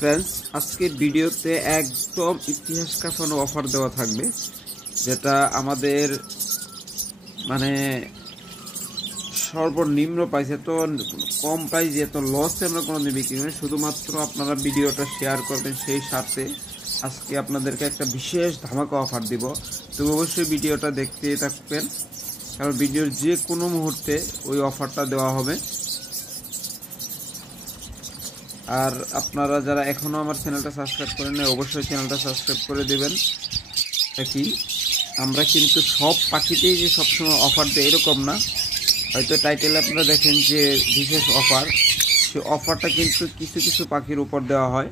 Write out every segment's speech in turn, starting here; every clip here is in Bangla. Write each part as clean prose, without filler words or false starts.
फ्रेंड्स আজকের ভিডিওতে একদম ইতিহাস কাঁপানো অফার দেওয়া থাকবে, যেটা আমাদের মানে সর্বনিম্ন প্রাইসে, তো কম প্রাইস এত লসে আমরা কোনোদিন বিক্রি করি। শুধুমাত্র আপনারা ভিডিওটা শেয়ার করবেন, সেই সাথে আজকে আপনাদেরকে একটা বিশেষ ধামাকা অফার দিব। তো অবশ্যই ভিডিওটা দেখতে থাকবেন, কারণ ভিডিওর যে কোনো মুহূর্তে ওই অফারটা দেওয়া হবে। আর আপনারা যারা এখনও আমার চ্যানেলটা সাবস্ক্রাইব করেন না, অবশ্যই চ্যানেলটা সাবস্ক্রাইব করে দেবেন। কি আমরা কিন্তু সব পাখিতেই যে সবসময় অফার দেয় এরকম না, হয়তো টাইটেলে আপনারা দেখেন যে বিশেষ অফার, সেই অফারটা কিন্তু কিছু কিছু পাখির উপর দেওয়া হয়।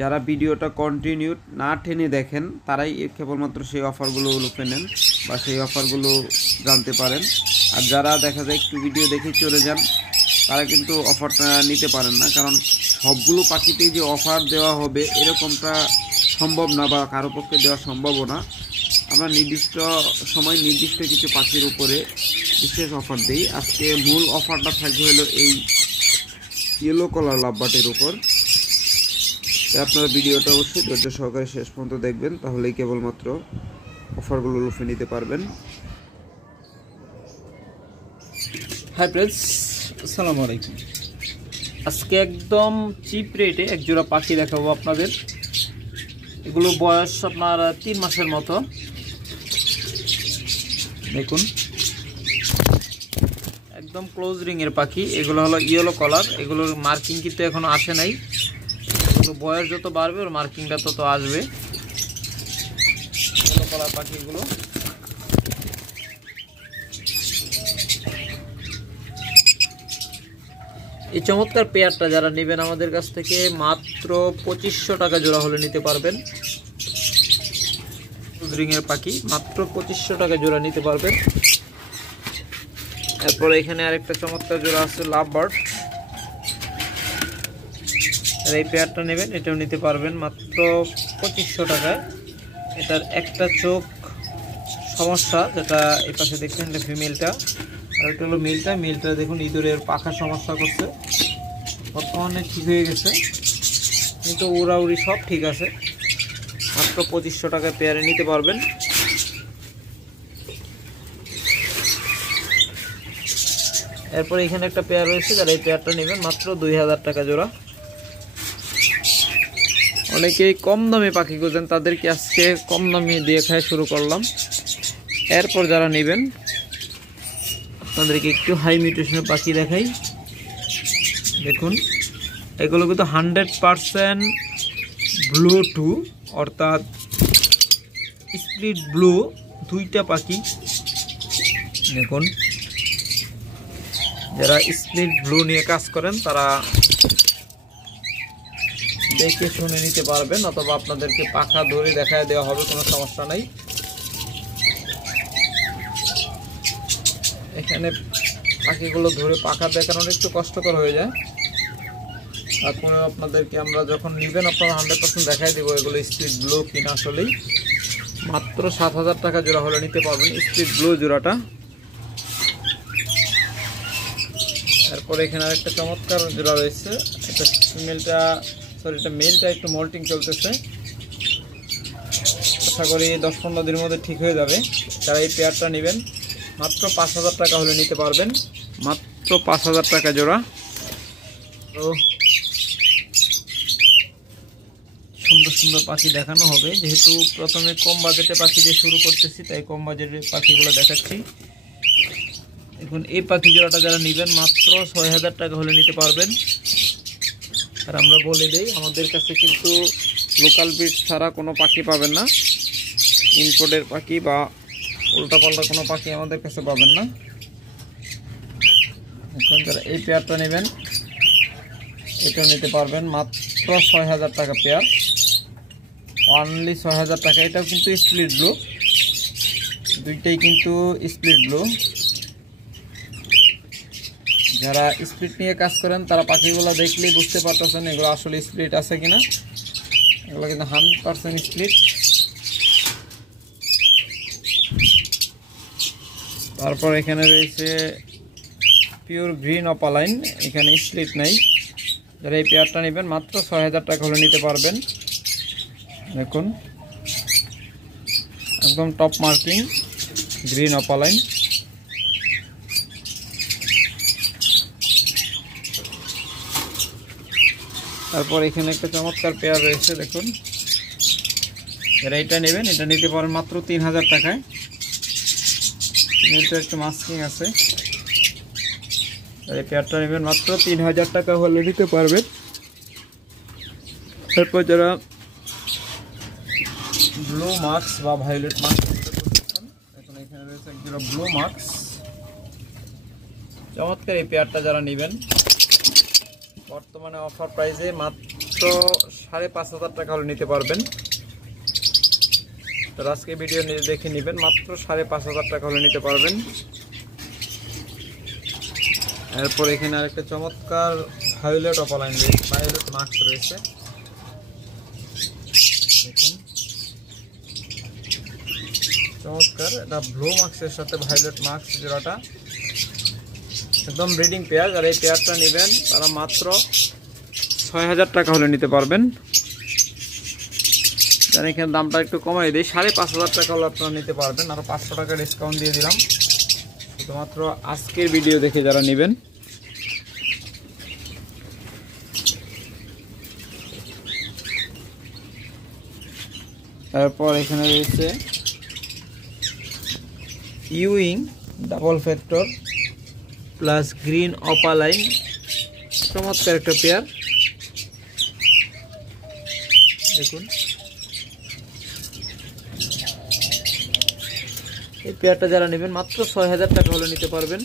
যারা ভিডিওটা কন্টিনিউ না টেনে দেখেন তারাই কেবলমাত্র সেই অফারগুলো লুফে নেন বা সেই অফারগুলো জানতে পারেন। আর যারা দেখা যায় একটু ভিডিও দেখে চলে যান, তারা কিন্তু অফারটা নিতে পারেন না, কারণ সবগুলো পাখিতেই যে অফার দেওয়া হবে এরকমটা সম্ভব না, বা কারো পক্ষে দেওয়া সম্ভবও না। আমরা নির্দিষ্ট সময় নির্দিষ্ট কিছু পাখির উপরে বিশেষ অফার দিই। আজকে মূল অফারটা থাকবে হলো এই ইয়েলো কলার লাভবার্ডের উপর। তাই আপনারা ভিডিওটা অবশ্যই ধৈর্য সহকারে শেষ পর্যন্ত দেখবেন, তাহলেই কেবলমাত্র অফারগুলো লুফে নিতে পারবেন। হাই ফ্রেন্ডস, আসসালামু আলাইকুম। আজকে একদম চিপ রেটে এক জোড়া পাখি দেখাবো আপনাদের। এগুলো বয়স আপনার 3 মাসের মতো। দেখুন, একদম ক্লোজ রিংয়ের পাখি। এগুলো হলো ইয়েলো কলার। এগুলোর মার্কিং কিন্তু এখনো আসে নাই। এগুলো বয়স যত বাড়বে ওর মার্কিংটা তত আসবে। ইয়েলো কলার পাখিগুলো এই চমৎকার পেয়ারটা যারা নেবেন আমাদের কাছ থেকে মাত্র 2500 টাকা জোড়া হলে নিতে পারবেন। রিংয়ের পাখি মাত্র 2500 টাকা জোড়া নিতে পারবেন। এরপরে এখানে আরেকটা চমৎকার জোড়া আছে লাভবার্ড। এই পেয়ারটা নেবেন, এটাও নিতে পারবেন মাত্র 2500 টাকায়। এটার একটা চোখ সমস্যা, যেটা এই পাশে দেখছেন এটা ফিমেলটা, আর এটা হলো মেলটা। মেলটা দেখুন ইঁদুরের পাখার সমস্যা করছে, বর্তমানে ঠিক হয়ে গেছে, কিন্তু উড়াউড়ি সব ঠিক আছে। মাত্র 2500 টাকায় পেয়ারে নিতে পারবেন। এরপরে এখানে একটা পেয়ার রয়েছে, যারা এই পেয়ারটা নেবেন মাত্র 2000 টাকা জোড়া। অনেকেই কম দামে পাখি খুঁজেন, তাদেরকে আজকে কম দামে দিয়ে খায় শুরু করলাম। এরপর যারা নেবেন আপনাদেরকে একটু হাই মিউটেশনের পাখি দেখাই। দেখুন, এগুলো কিন্তু 100% ব্লু টু, অর্থাৎ স্প্লিট ব্লু দুইটা পাখি। দেখুন, যারা স্প্লিট ব্লু নিয়ে কাজ করেন তারা দেখে শুনে নিতে পারবেন, অথবা আপনাদেরকে পাখা ধরে দেখায় দেওয়া হবে, কোনো সমস্যা নাই। এখানে পাখিগুলো ধরে পাখা দেখানোর একটু কষ্টকর হয়ে যায়। তারপরে আপনাদেরকে আমরা যখন নেবেন আপনারা 100% দেখাই দেবো এগুলো স্প্লিট ব্লু কিনা। আসলেই মাত্র 7000 টাকা জোড়া হলে নিতে পারবেন স্প্লিট ব্লু জোড়াটা। তারপরে এখানে আরেকটা চমৎকার জোড়া রয়েছে। এটা ফিমেলটা, সরি এটা মেলটা একটু মোল্টিং চলতেছে, আশা করি 10-15 দিনের মধ্যে ঠিক হয়ে যাবে। যারা এই পেয়ারটা নেবেন মাত্র 5000 টাকা হলে নিতে পারবেন, মাত্র 5000 টাকা জোড়া। তো সুন্দর সুন্দর পাখি দেখানো হবে, যেহেতু প্রথমে কম বাজেটে পাখি দিয়ে শুরু করতেছি, তাই কম বাজেটের পাখিগুলো দেখাচ্ছি। এখন এই পাখি জোড়াটা যারা নেবেন মাত্র 6000 টাকা হলে নিতে পারবেন। আর আমরা বলে দিই, আমাদের কাছে কিন্তু লোকাল ব্রিড ছাড়া কোনো পাখি পাবেন না। ইম্পোর্টের পাখি বা উল্টাপাল্টা কোনো পাখি আমাদের কাছে পাবেন না। এখন যারা এই পেয়ারটা নেবেন এটাও নিতে পারবেন মাত্র 6000 টাকা পেয়ার, অনলি 6000 টাকা। এটাও কিন্তু স্প্লিট ব্লু, দুইটাই কিন্তু স্প্লিট ব্লু। যারা স্প্লিট নিয়ে কাজ করেন তারা পাখিগুলো দেখলেই বুঝতে পারতেছেন এগুলো আসলে স্প্লিট আছে কিনা। এগুলো কিন্তু 100% স্প্লিট। তারপর এখানে রয়েছে পিওর গ্রিন অপালাইন, এখানে স্প্লিট নাই, যারা এই পেয়ারটা নেবেন মাত্র 6000 টাকা হলে নিতে পারবেন। দেখুন একদম টপ মার্কিং গ্রিন অপালাইন। তারপর এখানে একটা চমৎকার পেয়ার রয়েছে, দেখুন যারা এটা নেবেন এটা নিতে পারেন মাত্র 3000 টাকায়। এটা একটু মাস্কিং আছে, এই পেয়ারটা নেবেন মাত্র 3000 টাকা হলে নিতে পারবেন। তারপর যারা ব্লু মার্কস বা ভায়োলেট মার্কস, এখন এখানে রয়েছে একজোড়া ব্লু মার্কস, চমৎকার এই পেয়ারটা যারা নেবেন বর্তমানে অফার প্রাইসে মাত্র 5500 টাকা হলে নিতে পারবেন। তো আজকে ভিডিও দেখে নেবেন মাত্র 5500 টাকা হলে নিতে পারবেন। এরপর এখানে আরেকটা চমৎকার ভায়োলেট অপালাইন রয়েছে, ভায়োলেট মার্কস রয়েছে, দেখুন চমৎকার। এটা ব্লু মার্কসের সাথে ভায়োলেট মার্কস জোড়াটা একদম ব্রিডিং পেয়ার। আর এই পেয়ারটা নেবেন তারা মাত্র 6000 টাকা হলে নিতে পারবেন। যারা এখানে দামটা একটু কমাই দিই, 5500 টাকা হলে আপনারা নিতে পারবেন। আরও 500 টাকা ডিসকাউন্ট দিয়ে দিলাম শুধুমাত্র আজকের ভিডিও দেখে যারা নেবেন। তারপর এখানে রয়েছে Ewing double factor plus green opaline, চমৎকার একটা পেয়ার। দেখুন এই পেয়ারটা যারা নেবেন মাত্র 6000 টাকা হলে নিতে পারবেন।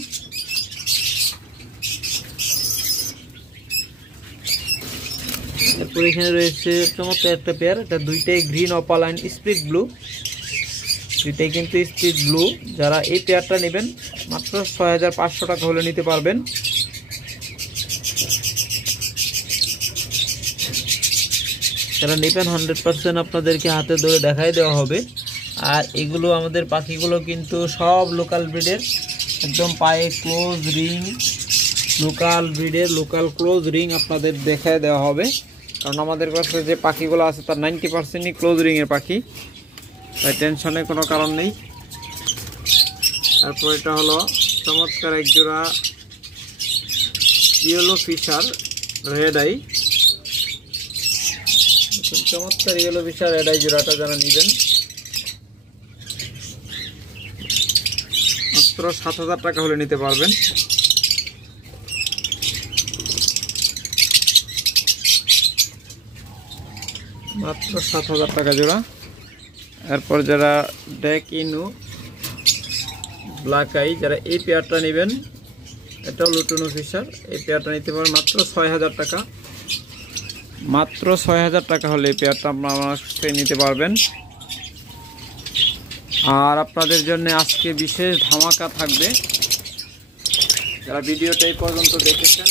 তারপর এখানে রয়েছে চমৎকার একটা পেয়ার, এটা দুইটাই গ্রিন অপালাইন স্প্লিট ব্লু, দুইটাই কিন্তু স্প্লিট ব্লু। যারা এই পেয়ারটা নেবেন মাত্র 6500 টাকা হলে নিতে পারবেন। যারা নেবেন 100% আপনাদেরকে হাতে ধরে দেখাই দেওয়া হবে। আর এগুলো আমাদের পাখিগুলো কিন্তু সব লোকাল ব্রিডের, একদম পায়ে ক্লোজ রিং, লোকাল ব্রিডের লোকাল ক্লোজ রিং আপনাদের দেখায় দেওয়া হবে। কারণ আমাদের কাছে যে পাখিগুলো আছে তার 90%ই ক্লোজ রিংয়ের পাখি, তাই টেনশনের কোনো কারণ নেই। তারপর এটা হলো চমৎকার একজোড়া ইয়েলো ফিশার রেড আই, চমৎকার ইয়েলো ফিশার রেড আই জোড়াটা যারা নেবেন মাত্র 7000 টাকা হলে নিতে পারবেন। মাত্র 7000 টাকা জোড়া। এরপর যারা ডেক ইনু ব্ল্যাক আই, যারা এই পেয়ারটা নেবেন, এটাও লুটুনো ফিশার, এই পেয়ারটা নিতে পারেন মাত্র 6000 টাকা। মাত্র 6000 টাকা হলে এই পেয়ারটা আপনারা আমার কাছে নিতে পারবেন। আর আপনাদের জন্য আজকে বিশেষ ধামাকা থাকবে, যারা ভিডিওটা এই পর্যন্ত দেখেছেন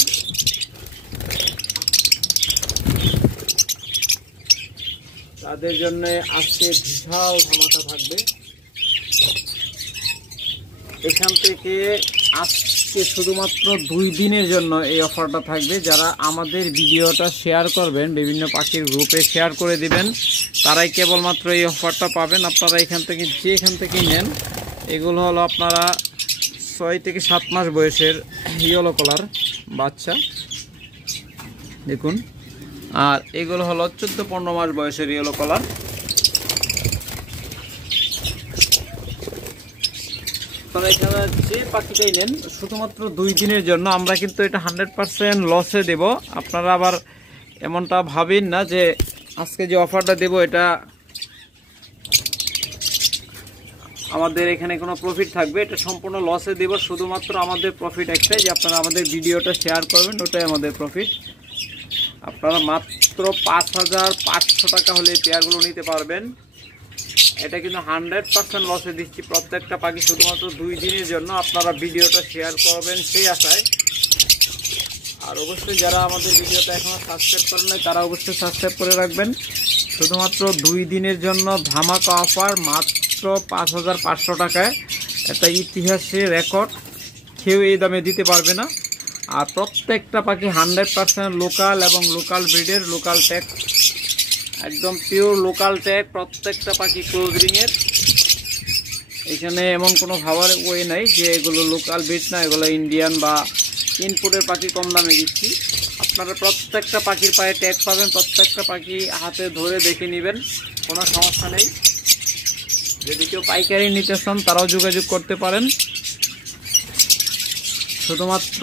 তাদের জন্য আজকে বিশাল ধামাকা থাকবে। এখান থেকে আজকে শুধুমাত্র 2 দিনের জন্য এই অফারটা থাকবে। যারা আমাদের ভিডিওটা শেয়ার করবেন, বিভিন্ন পাখির গ্রুপে শেয়ার করে দিবেন, তারাই কেবলমাত্র এই অফারটা পাবেন। আপনারা এখান থেকে যেখান থেকেই নেন, এগুলো হলো আপনারা 6 থেকে 7 মাস বয়সের ইয়েলো কালার বাচ্চা, দেখুন। আর এগুলো হলো 14-15 মাস বয়সের ইয়েলো কালার। আপনারা এখানে যে পাখিটাই নেন শুধুমাত্র 2 দিনের জন্য, আমরা কিন্তু এটা 100% লসে দেব। আপনারা আবার এমনটা ভাবেন না যে আজকে যে অফারটা দেব এটা আমাদের এখানে কোনো প্রফিট থাকবে, এটা সম্পূর্ণ লসে দেব। শুধুমাত্র আমাদের প্রফিট একটাই, যে আপনারা আমাদের ভিডিওটা শেয়ার করবেন, ওটাই আমাদের প্রফিট। আপনারা মাত্র 5500 টাকা হলে এই পেয়ারগুলো নিতে পারবেন। এটা কিন্তু 100% লসে দিচ্ছি প্রত্যেকটা পাখি, শুধুমাত্র 2 দিনের জন্য। আপনারা ভিডিওটা শেয়ার করবেন সেই আশায়। আর অবশ্যই যারা আমাদের ভিডিওটা এখনো সাবস্ক্রাইব করেন নাই তারা অবশ্যই সাবস্ক্রাইব করে রাখবেন। শুধুমাত্র 2 দিনের জন্য ধামাকা অফার, মাত্র 5500 টাকায়। একটা ইতিহাসের রেকর্ড, কেউ এই দামে দিতে পারবে না। আর প্রত্যেকটা পাখি 100% লোকাল এবং লোকাল ব্রিডের, লোকাল ট্যাগ, একদম পিওর লোকাল ট্যাগ। প্রত্যেকটা পাখি ক্লোজ রিংয়ের। এখানে এমন কোনো ভাবার ওয়ে নাই যে এগুলো লোকাল ব্রিড না, এগুলো ইন্ডিয়ান বা ইনপুটের পাখি কম দামে দিচ্ছি। আপনারা প্রত্যেকটা পাখির পায়ে ট্যাগ পাবেন, প্রত্যেকটা পাখি হাতে ধরে দেখে নেবেন, কোনো সমস্যা নেই। যদি কেউ পাইকারি নিতে চান তারাও যোগাযোগ করতে পারেন। শুধুমাত্র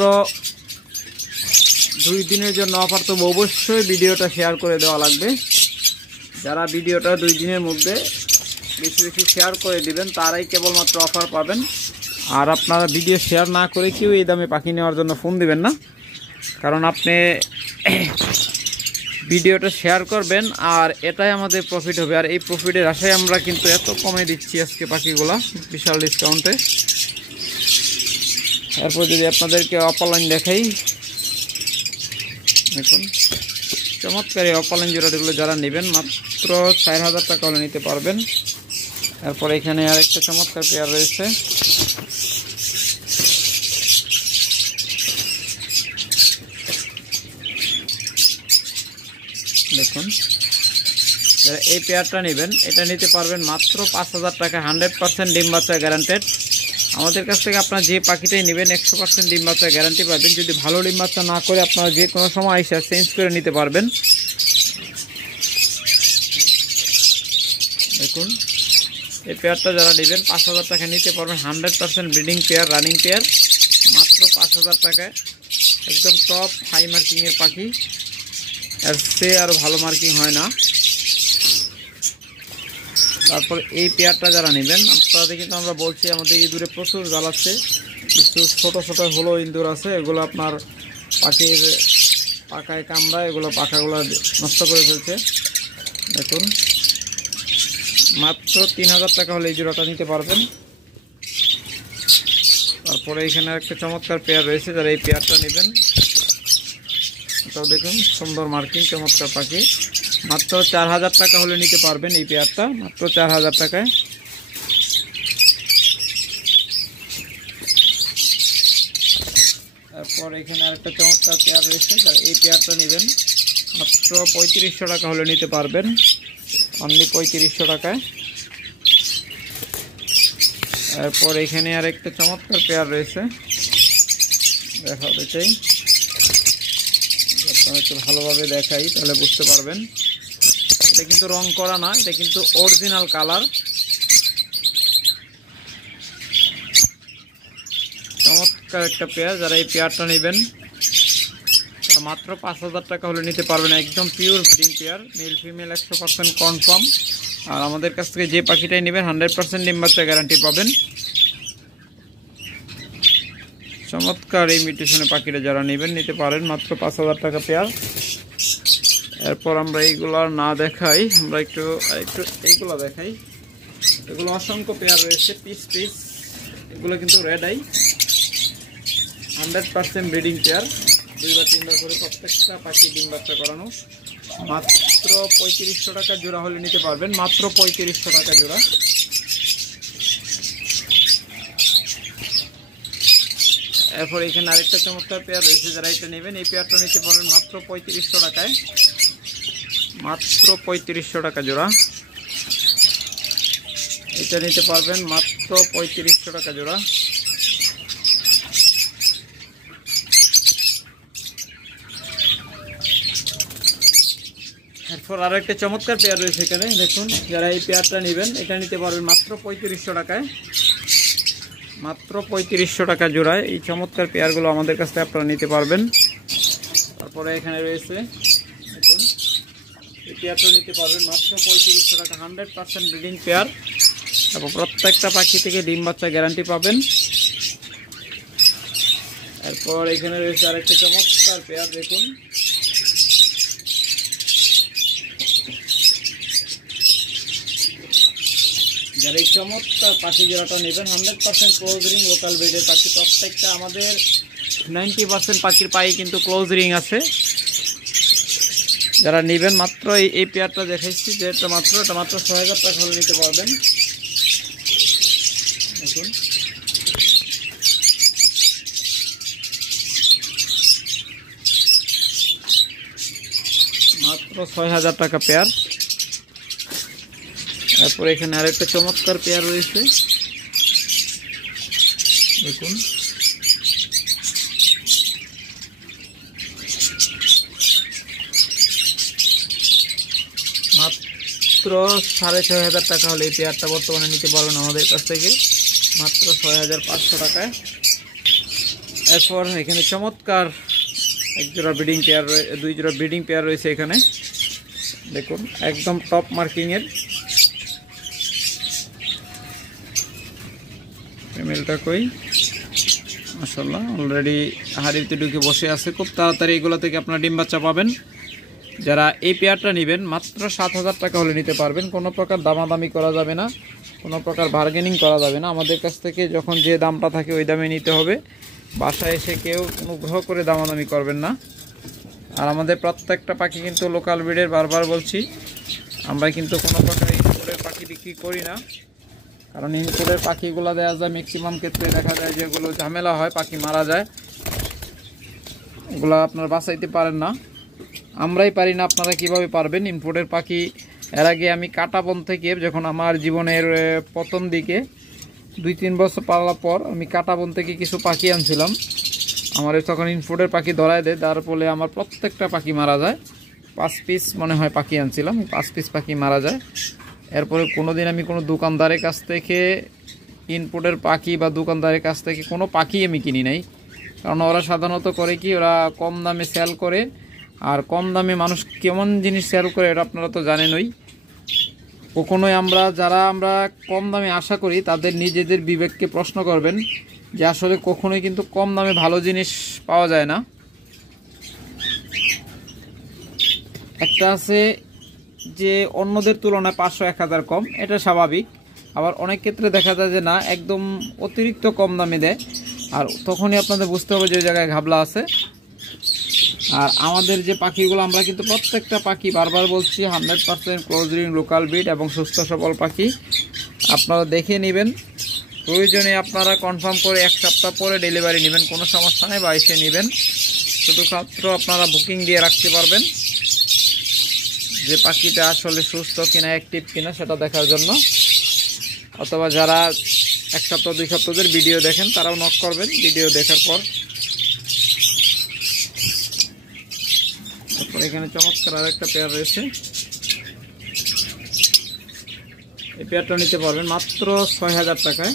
2 দিনের জন্য অফার, তো অবশ্যই ভিডিওটা শেয়ার করে দেওয়া লাগবে। যারা ভিডিওটা 2 দিনের মধ্যে বেশি বেশি শেয়ার করে দিবেন তারাই কেবলমাত্র অফার পাবেন। আর আপনারা ভিডিও শেয়ার না করে কেউ এই দামে পাখি নেওয়ার জন্য ফোন দিবেন না, কারণ আপনি ভিডিওটা শেয়ার করবেন আর এটাই আমাদের প্রফিট হবে। আর এই প্রফিটের আশায় আমরা কিন্তু এত কমে দিচ্ছি আজকে পাখিগুলা, বিশাল ডিসকাউন্টে। এরপর যদি আপনাদেরকে অপালাইন দেখাই, দেখুন চমৎকার এই অপালাইন জোড়াগুলো যারা নেবেন মাত্র 4000 টাকা হলে নিতে পারবেন। এরপর এখানে আরেকটা চমৎকার পেয়ার রয়েছে, দেখুন। যারা এই পেয়ারটা নেবেন এটা নিতে পারবেন মাত্র 5000 টাকা, 100% ডিম বাচ্চা গ্যারান্টেড। আমাদের কাছ থেকে আপনারা যে পাখিটাই নেবেন 100% ডিম বাচ্চা গ্যারান্টি পাবেন। যদি ভালো ডিম বাচ্চা না করে আপনারা যে কোনো সময় এসে চেঞ্জ করে নিতে পারবেন। দেখুন এই পেয়ারটা যারা নেবেন 5000 টাকা নিতে পারবেন, 100% ব্রিডিং পেয়ার, রানিং পেয়ার, মাত্র 5000 টাকায়। একদম টপ হাই মার্কিংয়ের পাখি, এর চেয়ে আর ভালো মার্কিং হয় না। তারপর এই পেয়ারটা যারা নেবেন আপনাদের কিন্তু আমরা বলছি আমাদের ইঁদুরে প্রচুর জ্বালাচ্ছে, কিছু ছোট ছোট হলো ইঁদুর আছে, এগুলো আপনার পাখির পাখায় কামড়ায়, এগুলো পাখাগুলো নষ্ট করে ফেলছে। দেখুন মাত্র 3000 টাকা হলে এই জোড়াটা নিতে পারবেন। তারপরে এখানে একটা চমৎকার পেয়ার রয়েছে, যারা এই পেয়ারটা নেবেন এটাও দেখুন সুন্দর মার্কিং, চমৎকার পাখি, মাত্র 4000 টাকা হলে নিতে পারবেন এই পেয়ারটা, মাত্র 4000 টাকায়। তারপর এখানে আরেকটা চমৎকার পেয়ার রয়েছে, যারা এই পেয়ারটা নেবেন মাত্র 3500 টাকা হলে নিতে পারবেন, অনলি 3500 টাকায়। তারপর এখানে আরেকটা চমৎকার পেয়ার রয়েছে, দেখাতে চাই, আপনারা একটু ভালোভাবে দেখাই তাহলে বুঝতে পারবেন। এটা কিন্তু রং করা না, এটা কিন্তু অরিজিনাল কালার। চমৎকার একটা পেয়ার, যারা এই পেয়ারটা নেবেন মাত্র 5000 টাকা হলে নিতে পারবেন। একদম pure breeding pair, male female 100% confirm. আর আমাদের কাছ থেকে যে পাখিটাই নেবেন 100% ডিম বাচ্চা গ্যারান্টি পাবেন। চমৎকার এই মিউটেশনের পাখিটা যারা নেবেন নিতে পারেন, মাত্র 5000 টাকা পেয়ার। এরপর আমরা এইগুলো না দেখাই, আমরা একটু এইগুলো দেখাই। এগুলো অসংখ্য পেয়ার রয়েছে, পিস পিস। এগুলো কিন্তু রেড আই, 100% ব্রিডিং পেয়ার, 2 বা 3 বার করে প্রত্যেকটা পাখি ডিম বাচ্চা করানো। মাত্র 3500 টাকা জোড়া হলে নিতে পারবেন, মাত্র 3500 টাকা জোড়া। এরপর এখানে আরেকটা চমৎকার পেয়ার রয়েছে, যারা এটা নেবেন এই পেয়ারটা নিতে পারবেন মাত্র 3500 টাকায়, মাত্র 3500 টাকা জোড়া। এটা নিতে পারবেন মাত্র 3500 টাকা জোড়া। এরপর আরো একটা চমৎকার পেয়ার রয়েছে এখানে, দেখুন। যারা এই পেয়ারটা নেবেন এটা নিতে পারবেন মাত্র 3500 টাকায়, মাত্র 3500 টাকা জোড়ায়। এই চমৎকার পেয়ারগুলো আমাদের কাছ থেকে আপনারা নিতে পারবেন। তারপরে এখানে রয়েছে দেখুন এই পেয়ারটা নিতে পারবেন মাত্র 3500 টাকা, 100% ব্রিডিং পেয়ার। তারপর প্রত্যেকটা পাখি থেকে ডিম বাচ্চা গ্যারান্টি পাবেন। এরপর এখানে রয়েছে আরেকটা চমৎকার পেয়ার, দেখুন। যারা এই চমৎকার পাখি জোড়াটা নেবেন 100% ক্লোজ রিং লোকাল ব্রিডের পাখি। প্রত্যেকটা আমাদের 90% পাখির পায়ে কিন্তু ক্লোজ রিং আছে। যারা নেবেন মাত্র এই পেয়ারটা দেখাচ্ছি, যে এটা মাত্র 6000 টাকা হলে নিতে পারবেন। দেখুন মাত্র 6000 টাকা পেয়ার। তারপর এখানে আরেকটা চমৎকার পেয়ার রয়েছে, দেখুন মাত্র 6500 টাকা হলে এই পেয়ারটা বর্তমানে নিতে পারবেন আমাদের কাছ থেকে, মাত্র 6500 টাকায়। এরপর এখানে চমৎকার এক জোড়া ব্রিডিং পেয়ার, 2 জোড়া ব্রিডিং পেয়ার রয়েছে এখানে, দেখুন একদম টপ মার্কিংয়ের। ফিমেলটা কই, মাশাআল্লাহ অলরেডি হাড়িতে ঢুকে বসে আছে। খুব তাড়াতাড়ি এগুলো থেকে আপনারা ডিম বাচ্চা পাবেন। যারা এই পেয়ারটা নেবেন মাত্র 7000 টাকা হলে নিতে পারবেন। কোনো প্রকার দামাদামি করা যাবে না, কোনো প্রকার বার্গেনিং করা যাবে না। আমাদের কাছ থেকে যখন যে দামটা থাকে ওই দামে নিতে হবে। বাসায় এসে কেউ অনুগ্রহ করে দামাদামি করবেন না। আর আমাদের প্রত্যেকটা পাখি কিন্তু লোকাল ব্রিডের, বারবার বলছি, আমরা কিন্তু কোনো প্রকার ইনপুটের পাখি বিক্রি করি না। কারণ ইনপুটের পাখিগুলো দেওয়া যায় ম্যাক্সিমাম ক্ষেত্রে দেখা যায় যেগুলো ঝামেলা হয়, পাখি মারা যায়, ওগুলো আপনারা বাঁচাইতে পারেন না, আমরাই পারি না। আপনারা কিভাবে পারবেন ইনপুটের পাখি? এর আগে আমি কাটাবন থেকে, যখন আমার জীবনের প্রথম দিকে 2-3 বছর পালার পর আমি কাটাবন থেকে কিছু পাখি আনছিলাম। আমার তখন ইনপুটের পাখি ধরায় দেয়, তার ফলে আমার প্রত্যেকটা পাখি মারা যায়। 5 পিস মনে হয় পাখি আনছিলাম, 5 পিস পাখি মারা যায়। এরপরে কোনোদিন আমি কোনো দোকানদারের কাছ থেকে ইনপুটের পাখি বা দোকানদারের কাছ থেকে কোনো পাখি আমি কিনি নাই। কারণ ওরা সাধারণত করে কি, ওরা কম দামে সেল করে। আর কম দামে মানুষ কেমন জিনিস সেল করে এটা আপনারা তো জানেনই। কখনোই যারা আমরা কম দামে আশা করি তাদের নিজেদের বিবেককে প্রশ্ন করবেন যে আসলে কখনোই কিন্তু কম দামে ভালো জিনিস পাওয়া যায় না। একটা আছে যে অন্যদের তুলনায় 500-1000 কম, এটা স্বাভাবিক। আবার অনেক ক্ষেত্রে দেখা যায় যে না, একদম অতিরিক্ত কম দামে দেয়, আর তখনই আপনাদের বুঝতে হবে যে ওই জায়গায় ঘাবলা আছে। আর আমাদের যে পাখিগুলো, আমরা কিন্তু প্রত্যেকটা পাখি, বারবার বলছি, 100% ক্লোজরিং লোকাল ব্রিড এবং সুস্থ সবল পাখি। আপনারা দেখে নেবেন, প্রয়োজনে আপনারা কনফার্ম করে 1 সপ্তাহ পরে ডেলিভারি নেবেন, কোনো সমস্যা নেই, বা এসে নেবেন। শুধুমাত্র আপনারা বুকিং দিয়ে রাখতে পারবেন যে পাখিটা আসলে সুস্থ কিনা, অ্যাক্টিভ কিনা সেটা দেখার জন্য। অথবা যারা 1 সপ্তাহ 2 সপ্তাহের ভিডিও দেখেন তারাও নক করবেন ভিডিও দেখার পর। তারপর এখানে চমৎকার আরেকটা পেয়ার রয়েছে, এই পেয়ারটা নিতে পারবেন মাত্র 6000 টাকায়।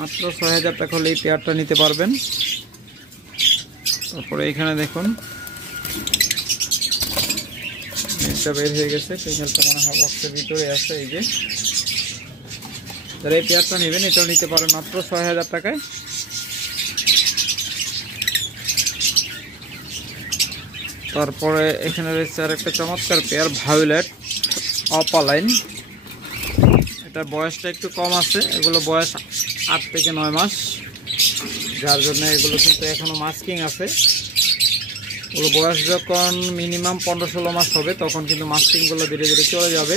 মাত্র 6000 টাকা হলে এই পেয়ারটা নিতে পারবেন। তারপরে এখানে দেখুন এটা বের হয়ে গেছে, পেয়ারটা মনে হয় বক্সের ভিতরে আছে। এই যে যারা এই পেয়ারটা নেবেন এটাও নিতে পারেন মাত্র 6000 টাকায়। তারপরে এখানে রয়েছে আর একটা চমৎকার পেয়ার, ভায়োলেট অপালাইন। এটার বয়সটা একটু কম আছে, এগুলো বয়স 8 থেকে 9 মাস, যার জন্য এগুলো কিন্তু এখনো মাস্কিং আছে। ওগুলো বয়স যখন মিনিমাম 15-16 মাস হবে তখন কিন্তু মাস্কিংগুলো ধীরে ধীরে চলে যাবে।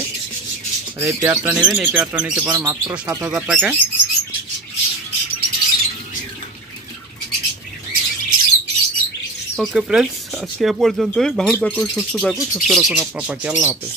আর এই পেয়ারটা নেবেন, এই পেয়ারটা নিতে পারেন মাত্র 7000 টাকায়। ওকে ফ্রেন্ডস, আজকে এ পর্যন্তই। ভালো থাকুন, সুস্থ থাকুন, সুস্থ রাখুন আপনার পাখি। আল্লাহ হাফেজ।